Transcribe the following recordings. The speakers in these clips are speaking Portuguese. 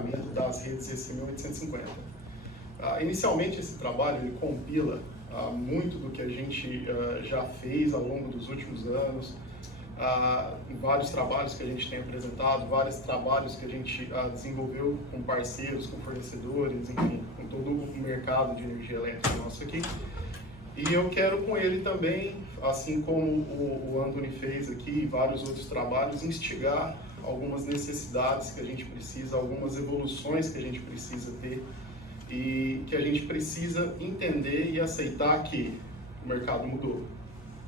mapeamento das redes EC1850. Inicialmente, esse trabalho ele compila muito do que a gente já fez ao longo dos últimos anos, vários trabalhos que a gente tem apresentado, vários trabalhos que a gente desenvolveu com parceiros, com fornecedores, enfim, com todo o mercado de energia elétrica nosso aqui. E eu quero com ele também, assim como o Anthony fez aqui, vários outros trabalhos, instigar algumas necessidades que a gente precisa, algumas evoluções que a gente precisa ter e que a gente precisa entender e aceitar que o mercado mudou.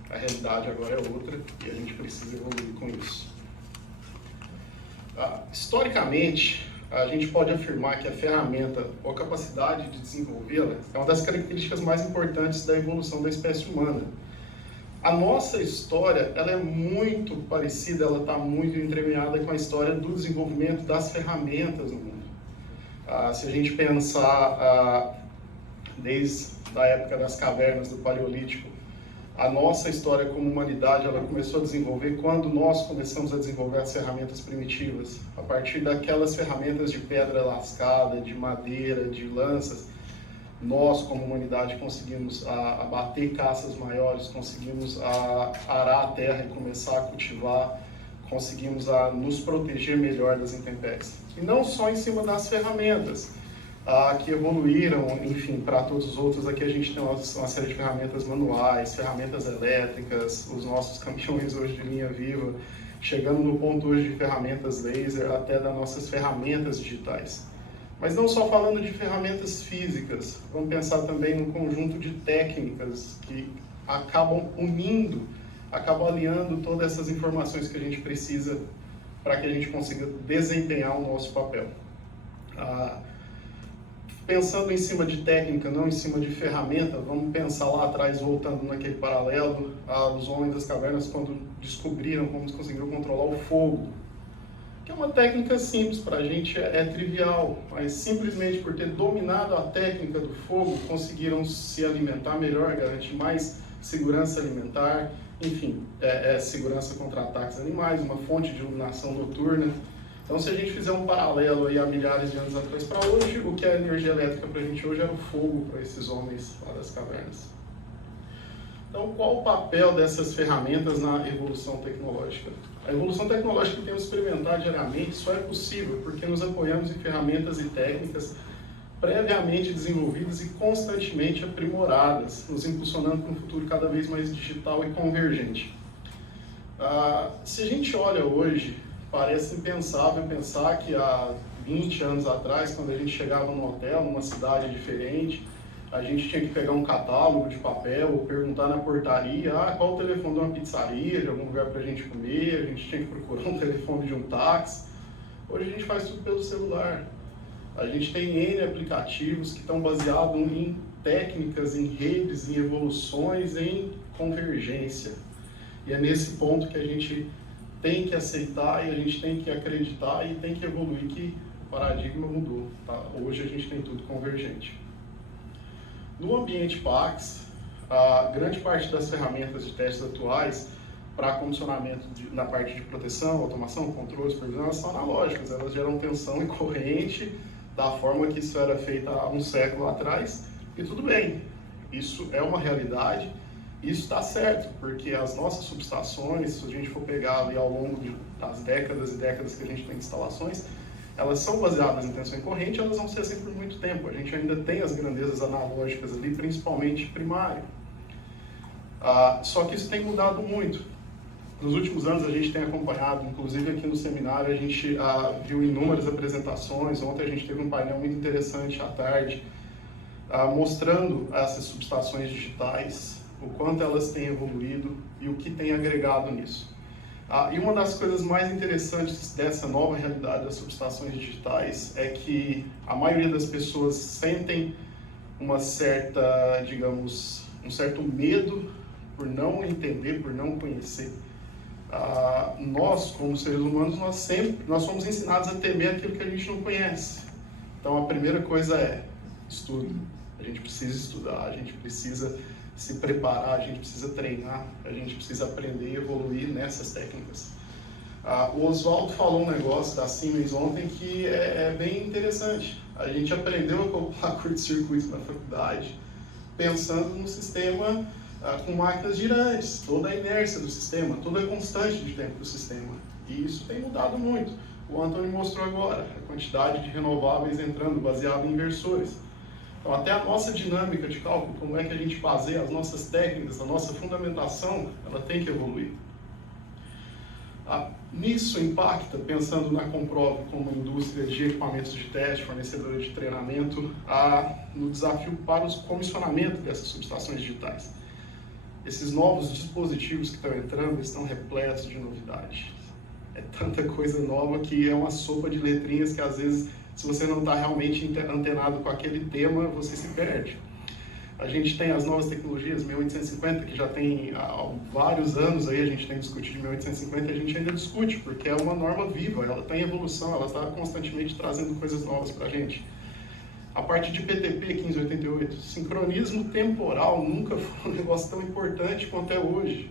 A realidade agora é outra e a gente precisa evoluir com isso. Historicamente, a gente pode afirmar que a ferramenta ou a capacidade de desenvolvê-la é uma das características mais importantes da evolução da espécie humana. A nossa história ela é muito parecida, ela está muito entremeada com a história do desenvolvimento das ferramentas no mundo. Se a gente pensar desde a época das cavernas do Paleolítico, a nossa história como humanidade ela começou a desenvolver quando nós começamos a desenvolver as ferramentas primitivas. A partir daquelas ferramentas de pedra lascada, de madeira, de lanças, nós como humanidade conseguimos abater caças maiores, conseguimos arar a terra e começar a cultivar, conseguimos nos proteger melhor das intempéries. E não só em cima das ferramentas que evoluíram, enfim, para todos os outros. Aqui a gente tem uma série de ferramentas manuais, ferramentas elétricas, os nossos caminhões hoje de linha viva, chegando no ponto hoje de ferramentas laser, até das nossas ferramentas digitais. Mas não só falando de ferramentas físicas, vamos pensar também num conjunto de técnicas que acabam unindo, acabam alinhando todas essas informações que a gente precisa para que a gente consiga desempenhar o nosso papel. Pensando em cima de técnica, não em cima de ferramenta, vamos pensar lá atrás, voltando naquele paralelo, os homens das cavernas quando descobriram como eles conseguiram controlar o fogo. Que é uma técnica simples, para a gente é trivial, mas simplesmente por ter dominado a técnica do fogo, conseguiram se alimentar melhor, garantir mais segurança alimentar, enfim, segurança contra ataques animais, uma fonte de iluminação noturna. Então, se a gente fizer um paralelo aí há milhares de anos atrás para hoje, o que é energia elétrica para a gente hoje era o fogo para esses homens lá das cavernas. Então, qual o papel dessas ferramentas na evolução tecnológica? A evolução tecnológica que temos experimentado diariamente só é possível porque nos apoiamos em ferramentas e técnicas previamente desenvolvidas e constantemente aprimoradas, nos impulsionando para um futuro cada vez mais digital e convergente. Se a gente olha hoje, parece impensável pensar que há 20 anos atrás, quando a gente chegava num hotel, numa cidade diferente, a gente tinha que pegar um catálogo de papel ou perguntar na portaria qual o telefone de uma pizzaria, de algum lugar para a gente comer, a gente tinha que procurar um telefone de um táxi. Hoje a gente faz tudo pelo celular. A gente tem N aplicativos que estão baseados em técnicas, em redes, em evoluções, em convergência. E é nesse ponto que a gente tem que aceitar e a gente tem que acreditar e tem que evoluir que o paradigma mudou. Tá? Hoje a gente tem tudo convergente. No ambiente PAX, a grande parte das ferramentas de testes atuais para condicionamento na parte de proteção, automação, controle, supervisão, elas são analógicas, elas geram tensão e corrente da forma que isso era feito há um século atrás, e tudo bem, isso é uma realidade, isso está certo, porque as nossas subestações, se a gente for pegar ali ao longo das décadas e décadas que a gente tem instalações, elas são baseadas em tensão e corrente, elas vão ser assim por muito tempo. A gente ainda tem as grandezas analógicas ali, principalmente primário. Só que isso tem mudado muito. Nos últimos anos a gente tem acompanhado, inclusive aqui no seminário a gente viu inúmeras apresentações. Ontem a gente teve um painel muito interessante à tarde, mostrando essas subestações digitais, o quanto elas têm evoluído e o que tem agregado nisso. E uma das coisas mais interessantes dessa nova realidade das subestações digitais é que a maioria das pessoas sentem uma certa, digamos, um certo medo por não entender, por não conhecer. Nós, como seres humanos, nós somos ensinados a temer aquilo que a gente não conhece. Então, a primeira coisa é estudo. A gente precisa estudar, a gente precisa se preparar, a gente precisa treinar, a gente precisa aprender e evoluir nessas técnicas. O Oswaldo falou um negócio da Siemens ontem que é bem interessante. A gente aprendeu a calcular curto-circuito na faculdade, pensando no sistema com máquinas girantes, toda a inércia do sistema, toda a constante de tempo do sistema. E isso tem mudado muito. O Antônio mostrou agora a quantidade de renováveis entrando baseado em inversores. Então, até a nossa dinâmica de cálculo, como é que a gente baseia as nossas técnicas, a nossa fundamentação, ela tem que evoluir. Nisso impacta, pensando na Comprove como indústria de equipamentos de teste, fornecedora de treinamento, no desafio para o comissionamento dessas subestações digitais. Esses novos dispositivos que estão entrando estão repletos de novidades. É tanta coisa nova que é uma sopa de letrinhas que, às vezes, se você não está realmente antenado com aquele tema, você se perde. A gente tem as novas tecnologias, 1850, que já tem há vários anos aí a gente tem discutido 1850 e a gente ainda discute, porque é uma norma viva, ela está em evolução, ela está constantemente trazendo coisas novas para a gente. A parte de PTP 1588, sincronismo temporal nunca foi um negócio tão importante quanto é hoje.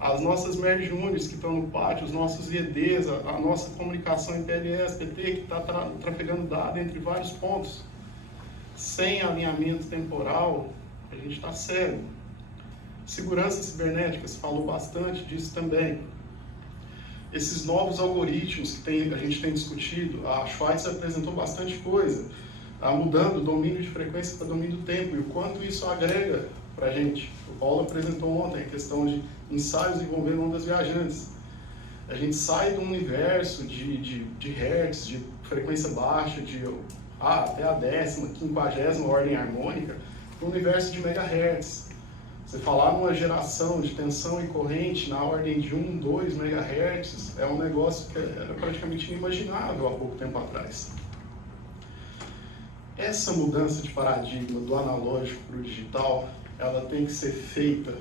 As nossas merge units que estão no pátio, os nossos IEDs, a nossa comunicação em PLS, PT, que está trafegando dados entre vários pontos. Sem alinhamento temporal, a gente está cego. Segurança cibernética, se falou bastante disso também. Esses novos algoritmos que a gente tem discutido, a Schweitzer apresentou bastante coisa, mudando o domínio de frequência para domínio do tempo, e o quanto isso agrega para a gente. O Paulo apresentou ontem a questão de ensaios envolvendo ondas viajantes. A gente sai de um universo de hertz, de frequência baixa, até a 10ª, 50ª ordem harmônica, para o universo de megahertz. Você falar numa geração de tensão e corrente na ordem de 1, 2 megahertz é um negócio que era praticamente inimaginável há pouco tempo atrás. Essa mudança de paradigma do analógico para o digital, ela tem que ser feita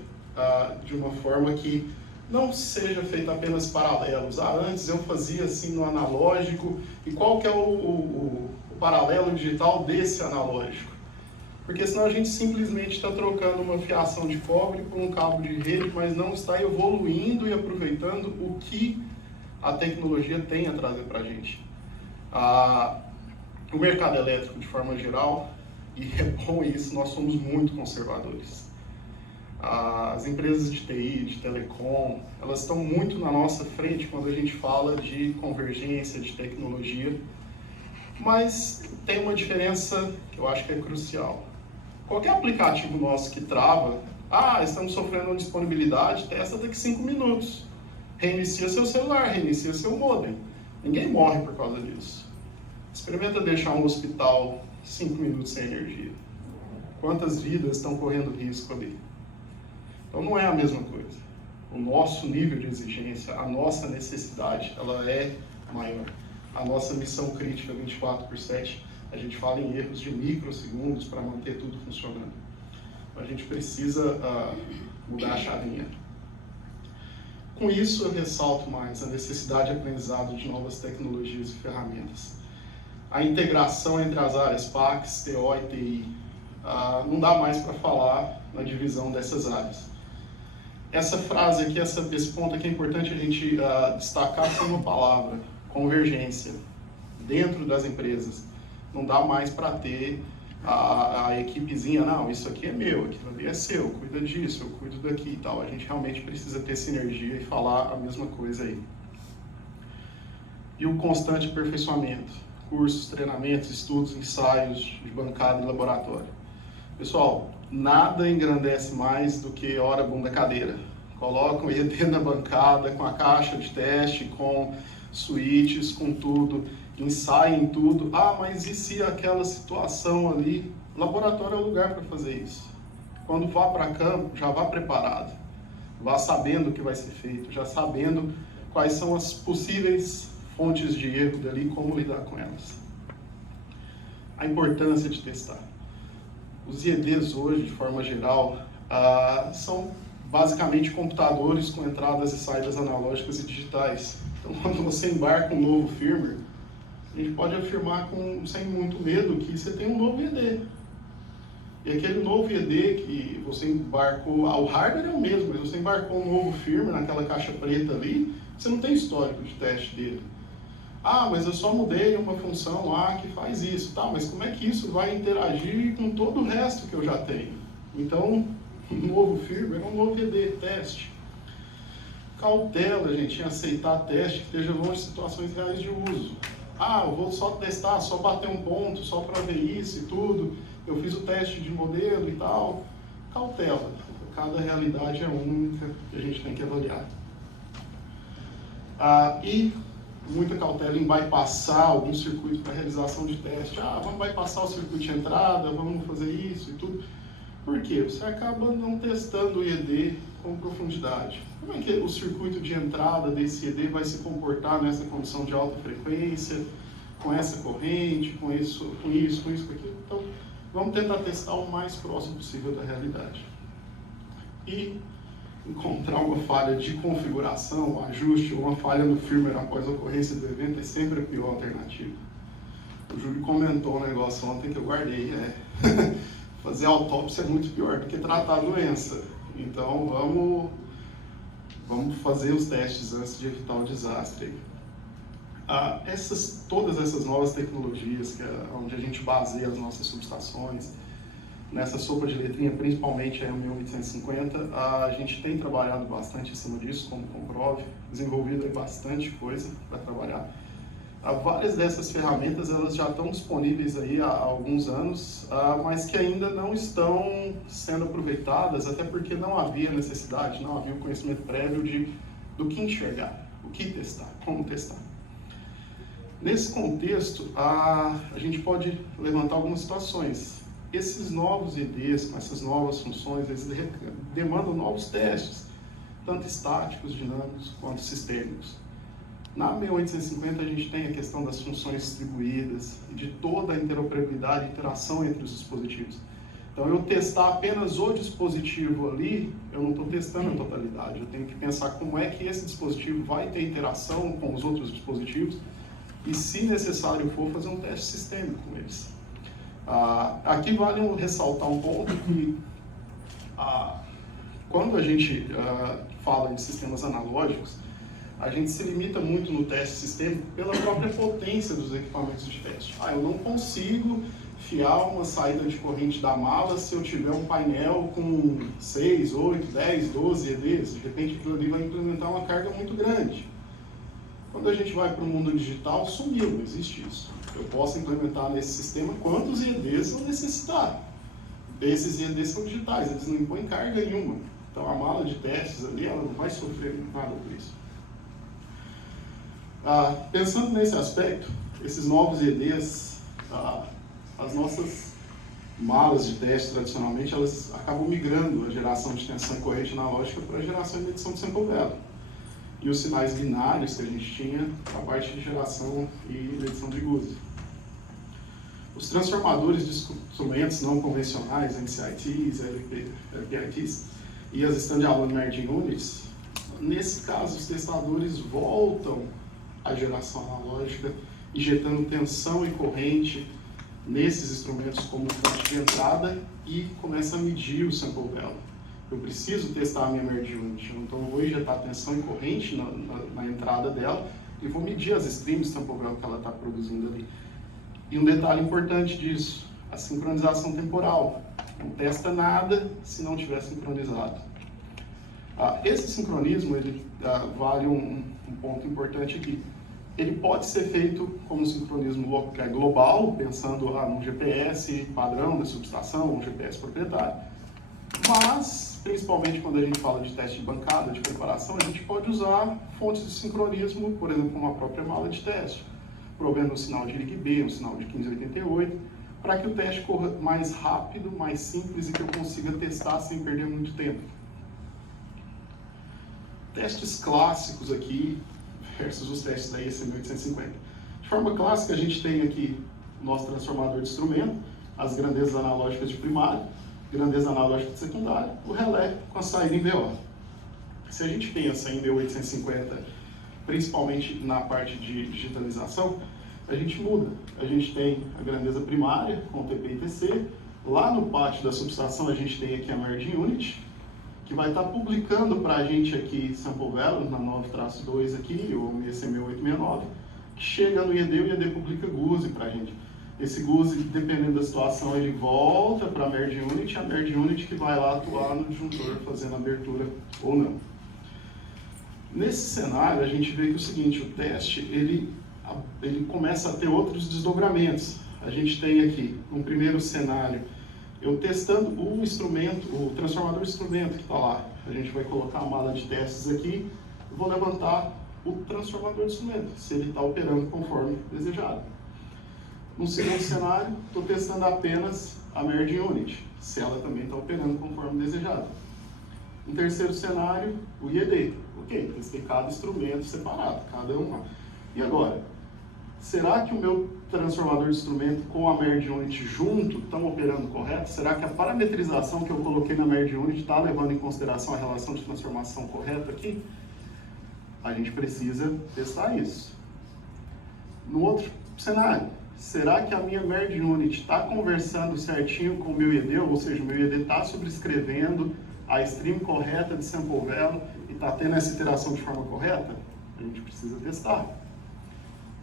de uma forma que não seja feita apenas paralelos. Antes eu fazia assim no analógico, e qual que é o paralelo digital desse analógico? Porque senão a gente simplesmente está trocando uma fiação de cobre por um cabo de rede, mas não está evoluindo e aproveitando o que a tecnologia tem a trazer para a gente. O mercado elétrico, de forma geral, e é bom isso, nós somos muito conservadores. As empresas de TI, de telecom, elas estão muito na nossa frente quando a gente fala de convergência, de tecnologia, mas tem uma diferença que eu acho que é crucial. Qualquer aplicativo nosso que trava, estamos sofrendo uma disponibilidade, testa daqui 5 minutos. Reinicia seu celular, reinicia seu modem. Ninguém morre por causa disso. Experimenta deixar um hospital 5 minutos sem energia. Quantas vidas estão correndo risco ali? Então não é a mesma coisa. O nosso nível de exigência, a nossa necessidade, ela é maior. A nossa missão crítica 24/7, a gente fala em erros de microsegundos para manter tudo funcionando. A gente precisa mudar a chavinha. Com isso, eu ressalto mais a necessidade de aprendizado de novas tecnologias e ferramentas. A integração entre as áreas PACS, TO e TI. Não dá mais para falar na divisão dessas áreas. Essa frase aqui, esse ponto aqui é importante a gente destacar com uma palavra: convergência dentro das empresas. Não dá mais para ter a equipezinha, não, isso aqui é meu, aquilo ali é seu, cuida disso, eu cuido daqui e tal. A gente realmente precisa ter sinergia e falar a mesma coisa aí. E o constante aperfeiçoamento, cursos, treinamentos, estudos, ensaios de bancada e laboratório. Pessoal, nada engrandece mais do que hora bunda cadeira. Coloca o ED na bancada, com a caixa de teste, com suítes, com tudo, ensaiem tudo. Mas e se aquela situação ali? Laboratório é o lugar para fazer isso. Quando vá para campo, já vá preparado. Vá sabendo o que vai ser feito, já sabendo quais são as possíveis fontes de erro dali e como lidar com elas. A importância de testar. Os IEDs hoje, de forma geral, são basicamente computadores com entradas e saídas analógicas e digitais. Então, quando você embarca um novo firmware, a gente pode afirmar sem muito medo que você tem um novo IED. E aquele novo IED que você embarcou, o hardware é o mesmo, mas você embarcou um novo firmware naquela caixa preta ali, Você não tem histórico de teste dele. Ah, mas eu só mudei uma função lá que faz isso. Tá, mas como é que isso vai interagir com todo o resto que eu já tenho? Então, um novo firmware é um novo ED, teste. Cautela, gente, em aceitar teste que esteja longe de situações reais de uso. Ah, eu vou só testar, só bater um ponto, só para ver isso e tudo. Eu fiz o teste de modelo e tal. Cautela, cada realidade é única que a gente tem que avaliar. E muita cautela em bypassar algum circuito para realização de teste. Ah, vamos bypassar o circuito de entrada, vamos fazer isso e tudo. Por quê? Você acaba não testando o IED com profundidade. Como é que o circuito de entrada desse IED vai se comportar nessa condição de alta frequência, com essa corrente, com isso, com aquilo? Então, vamos tentar testar o mais próximo possível da realidade. E encontrar uma falha de configuração, um ajuste ou uma falha no firmware após a ocorrência do evento é sempre a pior alternativa. O Júlio comentou um negócio ontem que eu guardei, fazer autópsia é muito pior do que tratar a doença. Então vamos fazer os testes antes de evitar o desastre. Todas essas novas tecnologias, que é onde a gente baseia as nossas subestações, nessa sopa de letrinha, principalmente a M1850, a gente tem trabalhado bastante em cima disso, como comprove, desenvolvido bastante coisa para trabalhar. Várias dessas ferramentas elas já estão disponíveis aí há alguns anos, mas que ainda não estão sendo aproveitadas, até porque não havia necessidade, não havia o conhecimento prévio do que enxergar, o que testar, como testar. Nesse contexto, a gente pode levantar algumas situações. Esses novos EDs, com essas novas funções, eles demandam novos testes, tanto estáticos, dinâmicos, quanto sistêmicos. Na 1850 a gente tem a questão das funções distribuídas e de toda a interoperabilidade e interação entre os dispositivos. Então, eu testar apenas o dispositivo ali, eu não estou testando a totalidade. Eu tenho que pensar como é que esse dispositivo vai ter interação com os outros dispositivos e, se necessário for, fazer um teste sistêmico com eles. Aqui vale ressaltar um ponto que, quando a gente fala de sistemas analógicos, a gente se limita muito no teste sistêmico pela própria potência dos equipamentos de teste. Eu não consigo fiar uma saída de corrente da mala se eu tiver um painel com 6, 8, 10, 12 EDs. De repente aquilo ali vai implementar uma carga muito grande. Quando a gente vai para o mundo digital, sumiu, não existe isso. Eu posso implementar nesse sistema quantos EDs eu necessitar. Esses EDs são digitais, eles não impõem carga nenhuma. Então a mala de testes ali, ela não vai sofrer nada por isso. Pensando nesse aspecto, esses novos EDs, as nossas malas de teste tradicionalmente, elas acabam migrando a geração de tensão e corrente analógica para a geração de medição de sample value. E os sinais binários que a gente tinha para a parte de geração e medição de Gauss. Os transformadores de instrumentos não convencionais, MCITs, LPITs, e as Standalone Merging Units, nesse caso os testadores voltam à geração analógica, injetando tensão e corrente nesses instrumentos como fonte de entrada e começa a medir o sample value. Eu preciso testar a minha merge unit, então eu vou injetar tensão e corrente na entrada dela e vou medir as streams de sample value que ela está produzindo ali. E um detalhe importante disso, a sincronização temporal. Não testa nada se não tiver sincronizado. Esse sincronismo, ele vale um ponto importante aqui. Ele pode ser feito como sincronismo global, pensando num GPS padrão da subestação, um GPS proprietário. Mas, principalmente quando a gente fala de teste de bancada, de preparação, a gente pode usar fontes de sincronismo, por exemplo, como a própria mala de teste, provendo um sinal de IRIG-B, um sinal de 1588, para que o teste corra mais rápido, mais simples e que eu consiga testar sem perder muito tempo. Testes clássicos aqui versus os testes da ESC 1850. De forma clássica, a gente tem aqui o nosso transformador de instrumento, as grandezas analógicas de primário, grandeza analógica de secundário, o relé com a saída em DO. Se a gente pensa em D850, principalmente na parte de digitalização, a gente muda. A gente tem a grandeza primária com o TP e TC, lá no pátio da subestação a gente tem aqui a merging unit, que vai estar publicando para a gente aqui sample value na 9-2 aqui, ou ECM869, que chega no IED, o IED publica GUSE para a gente. Esse GUSE, dependendo da situação, ele volta para a Merge Unit, a Merge Unit que vai lá atuar no disjuntor, fazendo abertura ou não. Nesse cenário, a gente vê que o seguinte, o teste, ele começa a ter outros desdobramentos. A gente tem aqui, um primeiro cenário, eu testando o instrumento, o transformador de instrumento que está lá. A gente vai colocar a mala de testes aqui, e vou levantar o transformador de instrumento, se ele está operando conforme desejado. No segundo cenário, estou testando apenas a Merge Unit, se ela também está operando conforme desejado. No terceiro cenário, o IED. Ok, testei cada instrumento separado, cada um lá. E agora? Será que o meu transformador de instrumento com a Merge Unit junto estão operando correto? Será que a parametrização que eu coloquei na Merge Unit está levando em consideração a relação de transformação correta aqui? A gente precisa testar isso. No outro cenário, será que a minha Merge Unit está conversando certinho com o meu IED, ou seja, o meu IED está subscrevendo a stream correta de sample value e está tendo essa iteração de forma correta? A gente precisa testar.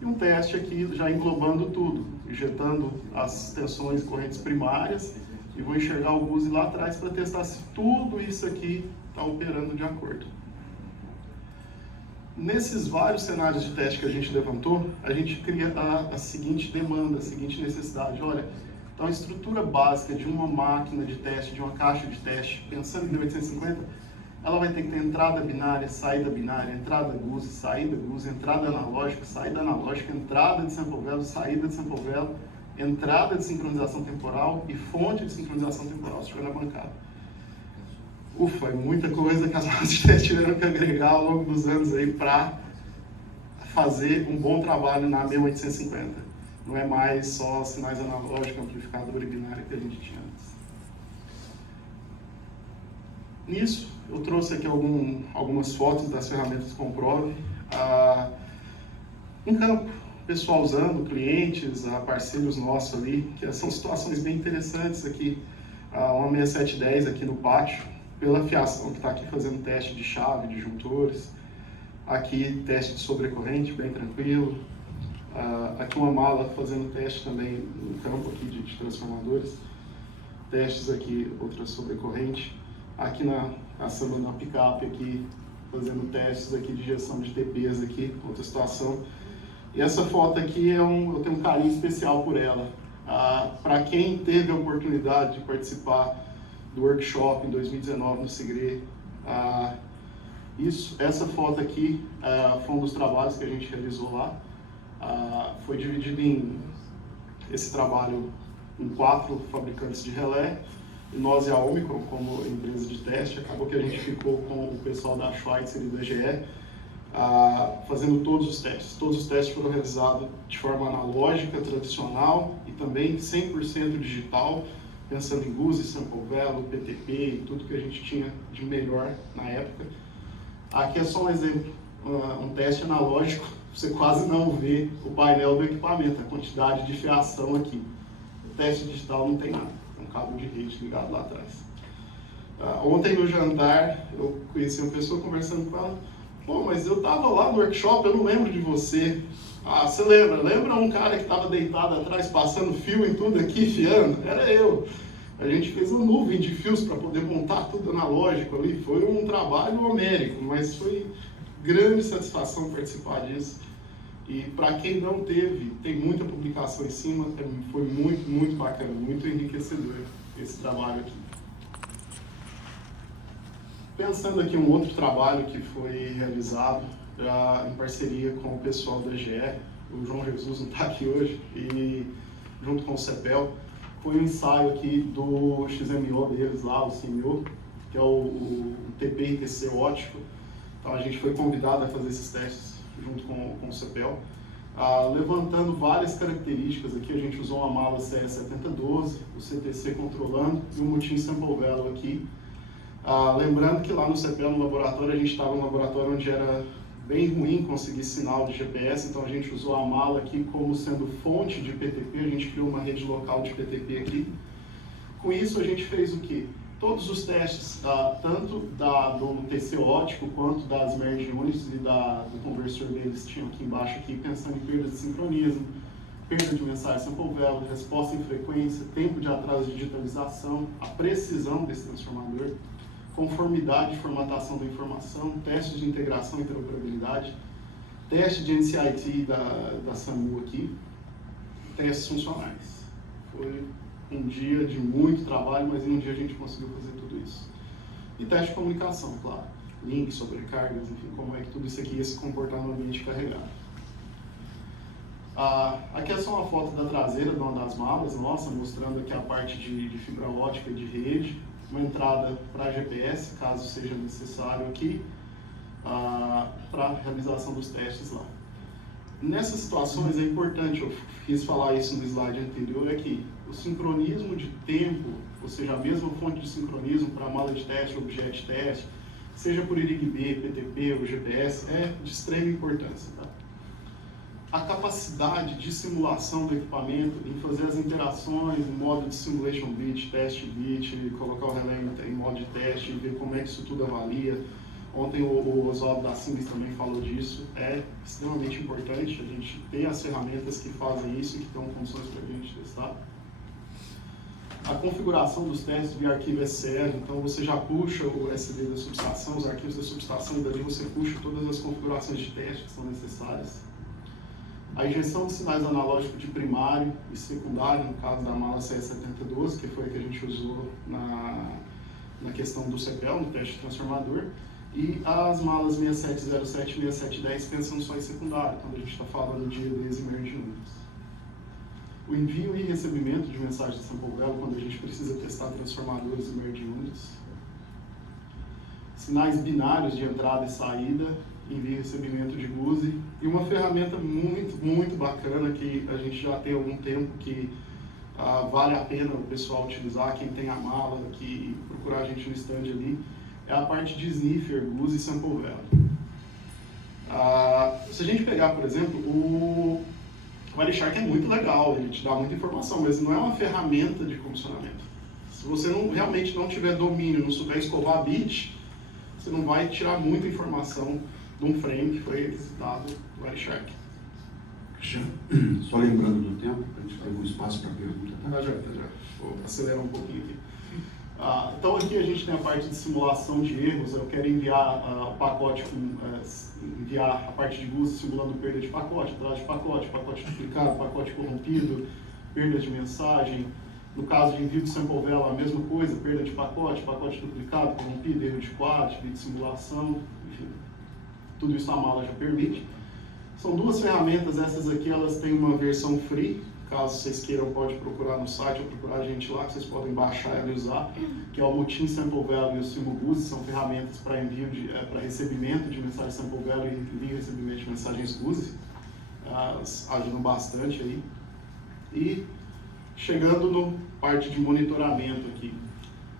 E um teste aqui já englobando tudo, injetando as tensões e correntes primárias, e vou enxergar o GUSE lá atrás para testar se tudo isso aqui está operando de acordo. Nesses vários cenários de teste que a gente levantou, a gente cria a seguinte demanda, a seguinte necessidade. Olha, então a estrutura básica de uma máquina de teste, de uma caixa de teste, pensando em 850, ela vai ter que ter entrada binária, entrada GUSE, saída GUSE, entrada analógica, saída analógica, entrada de sample value, saída de sample value, entrada de sincronização temporal e fonte de sincronização temporal, se estiver na bancada. Ufa, é muita coisa que as máquinas de teste tiveram que agregar ao longo dos anos aí para fazer um bom trabalho na 1850. Não é mais só sinais analógicos, amplificador e binário que a gente tinha antes. Nisso, eu trouxe aqui algumas fotos das ferramentas Comprove. Em campo, pessoal usando, clientes, parceiros nossos ali, que são situações bem interessantes aqui. Uma 6710 aqui no pátio, pela fiação que está aqui fazendo teste de chave, de juntores. Aqui, teste de sobrecorrente, bem tranquilo. Aqui uma mala fazendo teste também no campo aqui de transformadores. Testes aqui, outra sobrecorrente. Aqui na picape aqui, fazendo testes aqui de injeção de TPs aqui, outra situação. E essa foto aqui, eu tenho um carinho especial por ela. Para quem teve a oportunidade de participar do workshop em 2019 no Segre, essa foto aqui foi um dos trabalhos que a gente realizou lá. Foi dividido esse trabalho em 4 fabricantes de relé. E nós e a Omicron, como empresa de teste, acabou que a gente ficou com o pessoal da Schweitzer e da GE fazendo todos os testes. Todos os testes foram realizados de forma analógica, tradicional e também 100% digital, pensando em GUSE, sample value, PTP e tudo que a gente tinha de melhor na época. Aqui é só um exemplo, um teste analógico, você quase não vê o painel do equipamento, a quantidade de fiação aqui. O teste digital não tem nada. Um cabo de rede ligado lá atrás. Ontem no jantar, eu conheci uma pessoa conversando com ela. Pô, mas eu estava lá no workshop, eu não lembro de você. Você lembra? Lembra um cara que estava deitado atrás, passando fio em tudo aqui, fiando? Era eu. A gente fez uma nuvem de fios para poder montar tudo analógico ali. Foi um trabalho homérico, mas foi grande satisfação participar disso. E para quem não teve, tem muita publicação em cima, foi muito, muito bacana, muito enriquecedor esse trabalho aqui. Pensando aqui um outro trabalho que foi realizado em parceria com o pessoal da GE, o João Jesus não está aqui hoje, e junto com o CEPEL, foi um ensaio aqui do XMO deles lá, o CMO, que é o TP e TC ótico. Então a gente foi convidado a fazer esses testes junto com o CEPEL, levantando várias características. Aqui a gente usou uma mala série 7012, o CTC controlando e o Mutin Sample Value aqui. Lembrando que lá no CEPEL, no laboratório, a gente estava num laboratório onde era bem ruim conseguir sinal de GPS, então a gente usou a mala aqui como sendo fonte de PTP, a gente criou uma rede local de PTP aqui. Com isso a gente fez o quê? Todos os testes, tanto do TC ótico quanto das merge units e do conversor deles, tinham aqui embaixo, pensando em perda de sincronismo, perda de mensagem sample value, resposta em frequência, tempo de atraso de digitalização, a precisão desse transformador, conformidade de formatação da informação, teste de integração e interoperabilidade, teste de NCIT da SAMU aqui, testes funcionais. Foi um dia de muito trabalho, mas em um dia a gente conseguiu fazer tudo isso. E teste de comunicação, claro. Links, sobrecargas, enfim, como é que tudo isso aqui ia se comportar no ambiente carregado. Aqui é só uma foto da traseira de uma das malas nossa, mostrando aqui a parte de fibra ótica de rede, uma entrada para GPS, caso seja necessário aqui, para a realização dos testes lá. Nessas situações é importante, eu quis falar isso no slide anterior, é que o sincronismo de tempo, ou seja, a mesma fonte de sincronismo para a mala de teste, objeto teste, seja por IRIG-B, PTP ou GPS, é de extrema importância. Tá? A capacidade de simulação do equipamento, em fazer as interações em modo de simulation bit, teste bit, colocar o relé em modo de teste, ver como é que isso tudo avalia. Ontem o Oswaldo da Sims também falou disso, é extremamente importante a gente ter as ferramentas que fazem isso e que dão condições para a gente testar. A configuração dos testes via arquivo SCR, então você já puxa o SD da subestação, os arquivos da subestação, e dali você puxa todas as configurações de teste que são necessárias. A injeção de sinais analógicos de primário e secundário, no caso da mala CS7012, que foi a que a gente usou na questão do CPL, no teste transformador, e as malas 6707 e 6710 pensando só em secundário, quando a gente está falando de EDs e merge units. O envio e recebimento de mensagens de sample value, quando a gente precisa testar transformadores e merge units. Sinais binários de entrada e saída, envio e recebimento de GUSI. E uma ferramenta muito bacana que a gente já tem há algum tempo que vale a pena o pessoal utilizar, quem tem a mala, que procurar a gente no stand ali, é a parte de sniffer, GUSI e sample value. Se a gente pegar, por exemplo, o Wireshark é muito legal, ele te dá muita informação, mas não é uma ferramenta de comissionamento. Se você realmente não tiver domínio, não souber escovar bit, você não vai tirar muita informação de um frame que foi requisitado do Wireshark. Só lembrando do tempo, a gente tem um espaço para pergunta. Tá já. Vou acelerar um pouquinho aqui. Então aqui a gente tem a parte de simulação de erros. Eu quero enviar o pacote, enviar a parte de GUSI simulando perda de pacote, atraso de pacote duplicado, pacote corrompido, perda de mensagem. No caso de envio de sample value, a mesma coisa, perda de pacote duplicado, corrompido, erro de quad, de simulação, enfim. Tudo isso a mala já permite. São duas ferramentas, essas aqui elas têm uma versão free, caso vocês queiram pode procurar no site ou procurar a gente lá, que vocês podem baixar ela e usar, que é o Mutin Sample Value e o SimoGUSI, são ferramentas para envio para recebimento de mensagens Sample Value e envio e recebimento de mensagens GUSI, elas ajudam bastante aí. E chegando no parte de monitoramento aqui.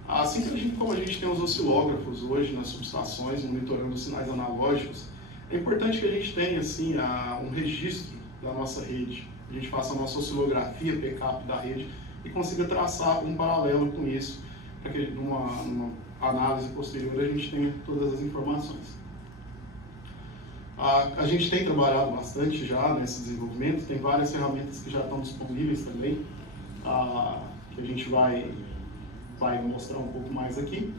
Assim como a gente tem os oscilógrafos hoje nas subestações, monitorando os sinais analógicos, é importante que a gente tenha assim, um registro da nossa rede. A gente faça a nossa oscilografia, backup da rede e consiga traçar um paralelo com isso, para que numa análise posterior a gente tenha todas as informações. A gente tem trabalhado bastante já nesse desenvolvimento, tem várias ferramentas que já estão disponíveis também, que a gente vai mostrar um pouco mais aqui.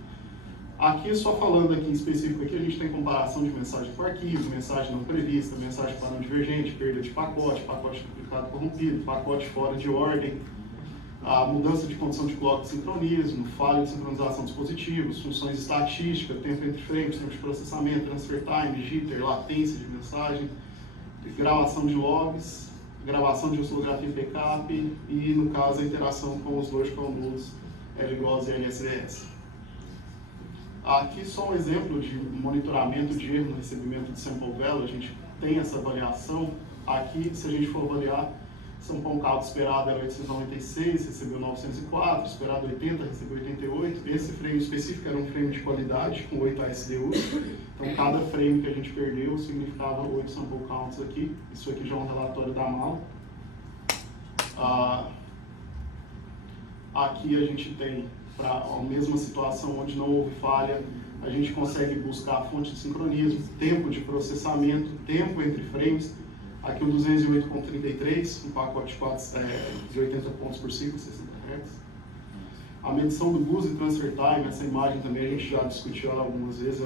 Aqui, só falando aqui em específico, aqui a gente tem comparação de mensagem por arquivo, mensagem não prevista, mensagem padrão divergente, perda de pacote duplicado corrompido, pacote fora de ordem, a mudança de condição de clock de sincronismo, falha de sincronização de dispositivos, funções estatísticas, tempo entre frames, tempo de processamento, transfer time, jitter, latência de mensagem, gravação de logs, gravação de oscilografia backup e, no caso, a interação com os logical nodes LGOS e LSDS. Aqui só um exemplo de monitoramento de erro no recebimento de sample value, a gente tem essa avaliação. Aqui, se a gente for avaliar, São Paulo Caldo esperado era 896, recebeu 904, esperado 80, recebeu 88. Esse frame específico era um frame de qualidade, com 8 ASDU. Então, cada frame que a gente perdeu significava 8 sample counts aqui. Isso aqui já é um relatório da mala. Aqui a gente tem para a mesma situação onde não houve falha. A gente consegue buscar a fonte de sincronismo, tempo de processamento, tempo entre frames. Aqui o 208.33, um pacote de 80 pontos por segundo, 60 Hz. A medição do boost e transfer time, essa imagem também a gente já discutiu ela algumas vezes,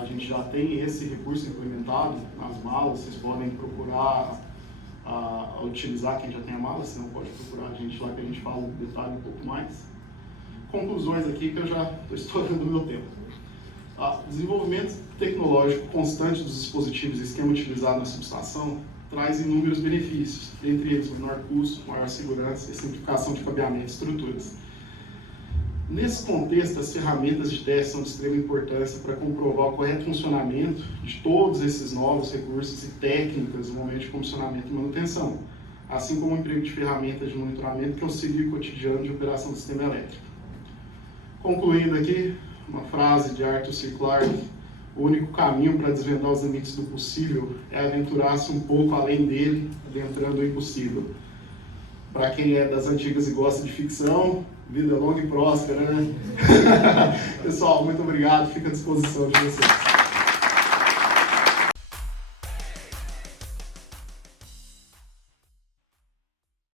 a gente já tem esse recurso implementado nas malas, vocês podem procurar utilizar quem já tem a mala, se não pode procurar a gente lá que a gente fala no detalhe um pouco mais. Conclusões aqui que eu já estou estourando o meu tempo. Desenvolvimento tecnológico constante dos dispositivos e esquema utilizado na subestação traz inúmeros benefícios, entre eles menor custo, maior segurança e simplificação de cabeamento e estruturas. Nesse contexto, as ferramentas de teste são de extrema importância para comprovar o correto funcionamento de todos esses novos recursos e técnicas no momento de comissionamento e manutenção, assim como o emprego de ferramentas de monitoramento que auxiliam o cotidiano de operação do sistema elétrico. Concluindo aqui, uma frase de Arthur C. Clarke: o único caminho para desvendar os limites do possível é aventurar-se um pouco além dele, adentrando o impossível. Para quem é das antigas e gosta de ficção, vida longa e próspera, né? Pessoal, muito obrigado, fico à disposição de vocês.